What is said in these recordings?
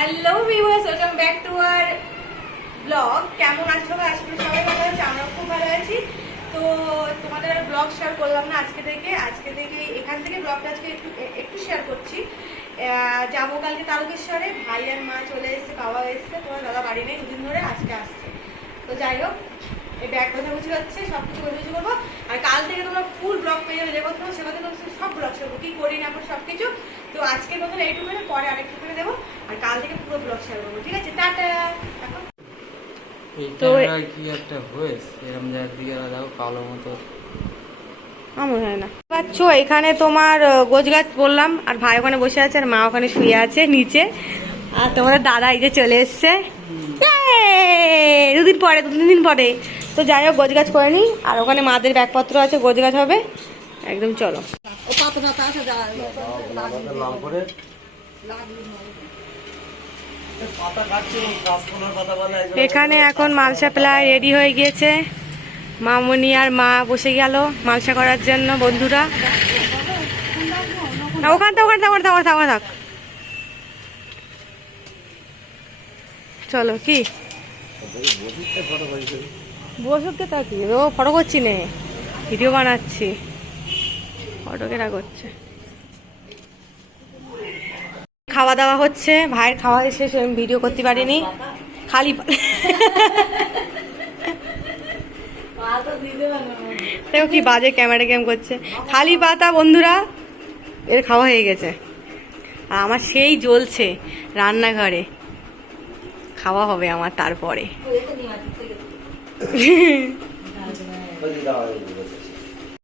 Hello viewers welcome back to our vlog কেমন আছো? সবাই আজকে সবাই ভালো আছে আমরা খুব ভালো আছি। তো তোমাদের ব্লগ শেয়ার করলাম না আজকে থেকে। আজকে থেকে এখান থেকে ব্লগটা আজকে একটু একটু শেয়ার করছি। যাব কালকে তারকেশ্বরে। ভাই আর মা চলে এসেছে, বাবা এসছে, তোমার দাদা বাড়ি নেই, দুদিন ধরে আজকে আসছে। তো যাই হোক এই ব্যাগ কথা বুঝে যাচ্ছে সব কিছু কিছু করব। আর কাল থেকে তোমরা ফুল ব্লগ পেয়ে যাবে যে কথা সে কথা তোমার সব ব্লগ শেয়ার করব কি করি না আমার সব কিছু তো আজকের মতন এইটুকুনে পরে আরেকটু করে দেবো। আর কাল থেকে পুরো ব্লগ শেয়ার করব ঠিক আছে? টাটা! এখন তো- কি একটা হয়েছে? এরকম জায়গার দিকে দাও কালো মতো। আমার হয় না। পাচ্ছ এখানে তোমার গোছ গাছ বললাম আর ভাই ওখানে বসে আছে আর মা ওখানে শুয়ে আছে নিচে। আর তোমাদের দাদা এই যে চলে এসছে। দুদিন পরে দু তিন দিন পরে। তো যাই হোক গোছ গাছ করে নি আর ওখানে মাদের ব্যাগপত্র আছে গোছ গাছ হবে। একদম চলো। এখানে এখন মালসা প্রায় রেডি হয়ে গিয়েছে। মামনি আর মা বসে গেল মালসা করার জন্য বন্ধুরা। ওখান থেকে ওখানে থাক ওখানে থাক থাক, থাক। চলো কি? বসুকে তা কি ও ফটো করছি নে ভিডিও বানাচ্ছি ফটো কেরা করছে। খাওয়া দাওয়া হচ্ছে, ভাইয়ের খাওয়া শেষ আমি ভিডিও করতে পারিনি, খালি দেখো কি বাজে ক্যামেরা গেম করছে। খালি পাতা বন্ধুরা, এর খাওয়া হয়ে গেছে। আর আমার সেই জ্বলছে রান্নাঘরে। খাওয়া হবে আমার তারপরে।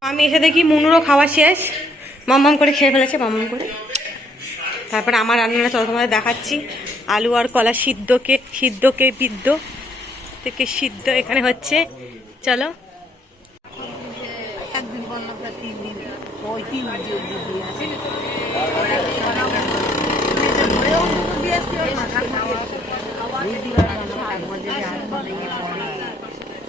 আমি এসে দেখি মুনুরও খাওয়া শেষ। মাম্মাম করে খেয়ে ফেলেছে মাম্মাম করে। তারপরে আমার রান্নাটা চলো তোমাদের দেখাচ্ছি। আলু আর কলা সিদ্ধকে সিদ্ধকে বিদ্ধ, থেকে সিদ্ধ এখানে হচ্ছে। চলো।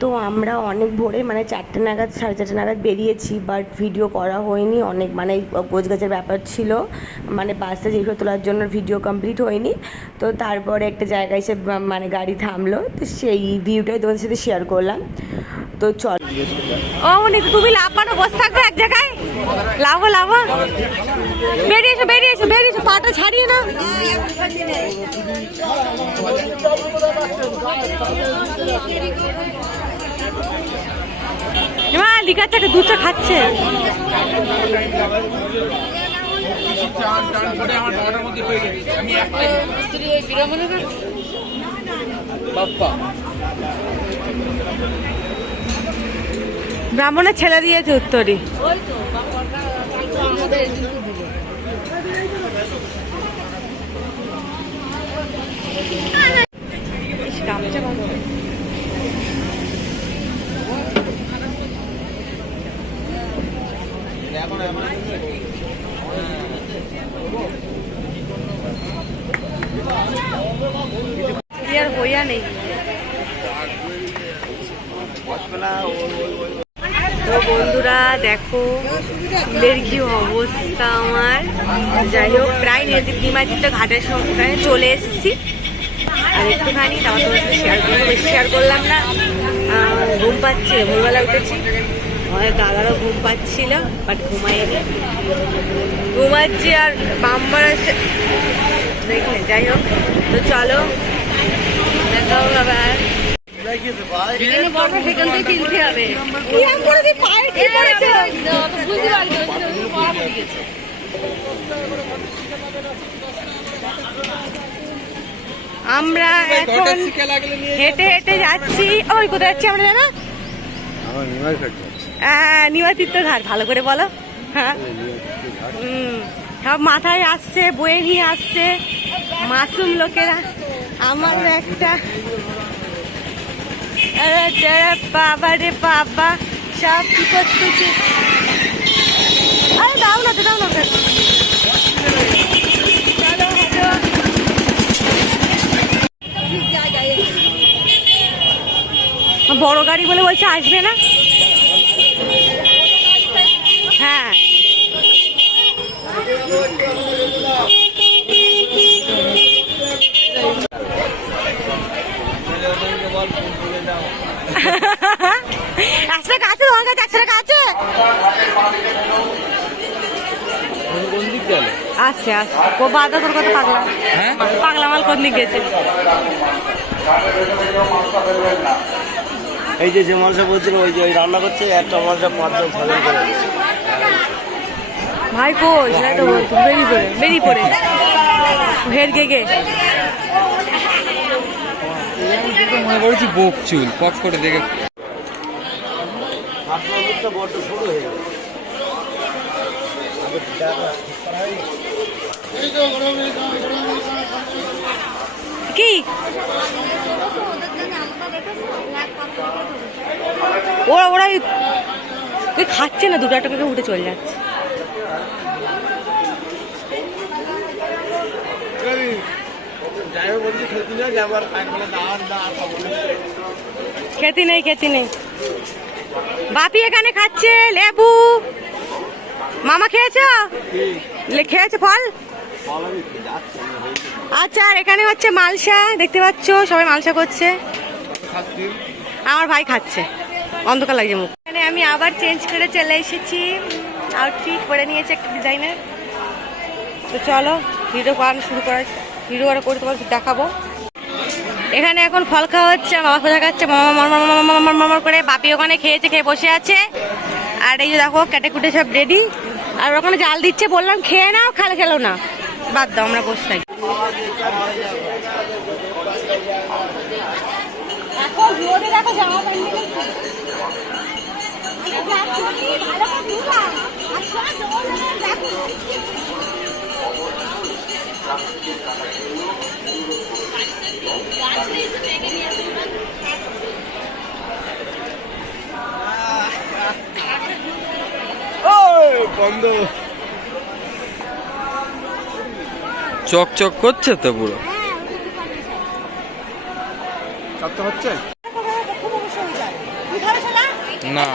তো আমরা অনেক ভোরে মানে চারটে নাগাদ, সাড়ে চারটে নাগাদ বেরিয়েছি বাট ভিডিও করা হয়নি। অনেক মানে গোছগাছের ব্যাপার ছিল। মানে বাসে যেগুলো তোলার জন্য ভিডিও কমপ্লিট হয়নি। তো তারপরে একটা জায়গায় এসে মানে গাড়ি থামলো। তো সেই ভিউটাই তোমাদের সাথে শেয়ার করলাম। তো চল। ও উনি তুমি লাফানো, বসে থাকবে এক জায়গায়। লাভো লাভো বেরিয়ে এসো বেরিয়ে এসো বেরিয়ে এসো, পাটা ছাড়িয়ে না মা লিকার চাকে দুধটা খাচ্ছে। ব্রাহ্মণের ছেলে দিয়েছে উত্তরই। ইস, গামছা হইয়া নেই। তো বন্ধুরা, দেখো চুলের কি অবস্থা আমার। যাই হোক, প্রায় নিমাজিত ঘাটের সঙ্গে চলে এসেছি। আর একটুখানি তারপর তোমার সাথে শেয়ার বেশি শেয়ার করলাম না। ঘুম পাচ্ছে, ভোরবেলা উঠেছি। আমাদের দাদারও ঘুম পাচ্ছিল বাট ঘুমাইনি। ঘুমাচ্ছি আর বাম্বার আছে দেখলে, যাই হোক, তো চলো। আমরা এখন হেঁটে হেঁটে যাচ্ছি। ওই কোথায় যাচ্ছি আমরা জানো? হ্যাঁ নিমাতীর্থ ভালো করে বলো। হ্যাঁ। হুম। সব মাথায় আসছে বয়ে নিয়ে আসছে। মাসুম লোকেরা। আমার একটা বাবা রে বাবা, সব কি করতেছে? আরে দাও না তো দাও না। বড় গাড়ি বলে বলছে আসবে না? আসছে ও বাদা তোর কত পাগলা। হ্যাঁ? পাগলা মাল কোন গেছে? এই যে যে মানুষটা বলছিল ওই যে ওই রান্না করছে একটা মানুষটা পাঁচজন ছজন করে। ভাই কই? সেটা তো বলতো বেরিয়ে পড়ে বেরিয়ে পড়ে। হের গে গে মনে করেছি বোক চুল পক করে দেখে। আপনার মুখটা বড্ড শুরু হয়ে গেল। কি? ওরা ওরা ওই- খাচ্ছে না, দুটো করে উঠে চলে যাচ্ছে। খেতে নেই খেতে নেই। বাপি এখানে খাচ্ছে, লেবু। মামা খেয়েছো? লে- খেয়েছো ফল? আচ্ছা আর এখানে হচ্ছে মালসা, দেখতে পাচ্ছ, সবাই মালসা করছে। আমার ভাই খাচ্ছে, অন্ধকার লাগছে মুখ। এখানে আমি আবার চেঞ্জ করে চলে এসেছি। আউটফিট পরে নিয়েছি একটা ডিজাইনের তো চলো ভিডিও করানো শুরু করা ভিডিও করা করে তোমার দেখাবো। এখানে এখন ফল খাওয়া হচ্ছে বাবা খোঁজা খাচ্ছে, মামা মামা করে বাপি ওখানে খেয়েছে, খেয়ে বসে আছে। আর এই যে দেখো কেটে কুটে সব রেডি আর ওখানে জাল দিচ্ছে, বললাম খেয়ে নাও, খালে খেলো না। বাদ দাও, আমরা বসে থাকি। বন্ধ চক চক করছে তো পুরো হচ্ছে না।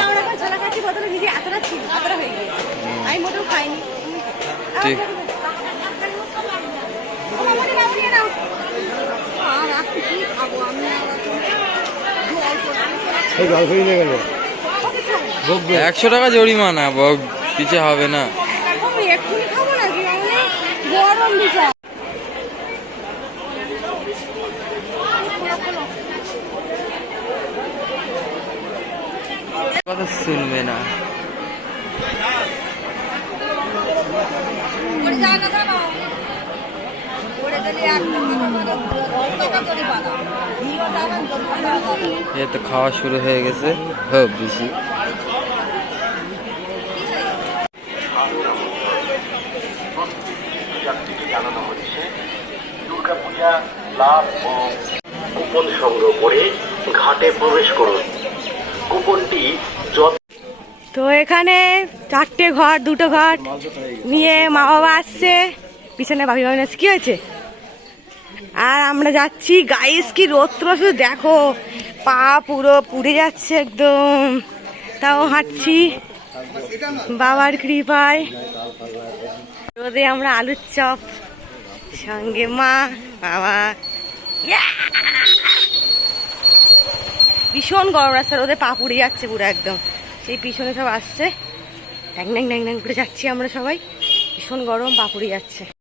ঠিক। একশো টাকা জরিমানা বক পিছে হবে না। মানে কথা শুনবে না। এ তো খাওয়া শুরু হয়ে গেছে। হোক বেশি। লাভ ও কুপন সংগ্রহ করে ঘাটে প্রবেশ করুন। কুপনটি যত তো এখানে চারটে ঘর, দুটো ঘর নিয়ে মা বাবা আসছে। পিছনে ভাবি ভাবি কি হয়েছে? আর আমরা যাচ্ছি গাইস কি রোদ্র, শুধু দেখো। পা পুরো পুড়ে যাচ্ছে একদম। তাও হাঁটছি। বাবার কৃপায়। রোদে আমরা আলুর চপ সঙ্গে মা, বাবা! ভীষণ গরম রাস্তার ওদের পা পুড়ে যাচ্ছে পুরো একদম। সেই পিছনে সব আসছে। ড্যাং ড্যাং ড্যাং ড্যাং করে যাচ্ছি আমরা সবাই। ভীষণ গরম, পা পুড়ে যাচ্ছে।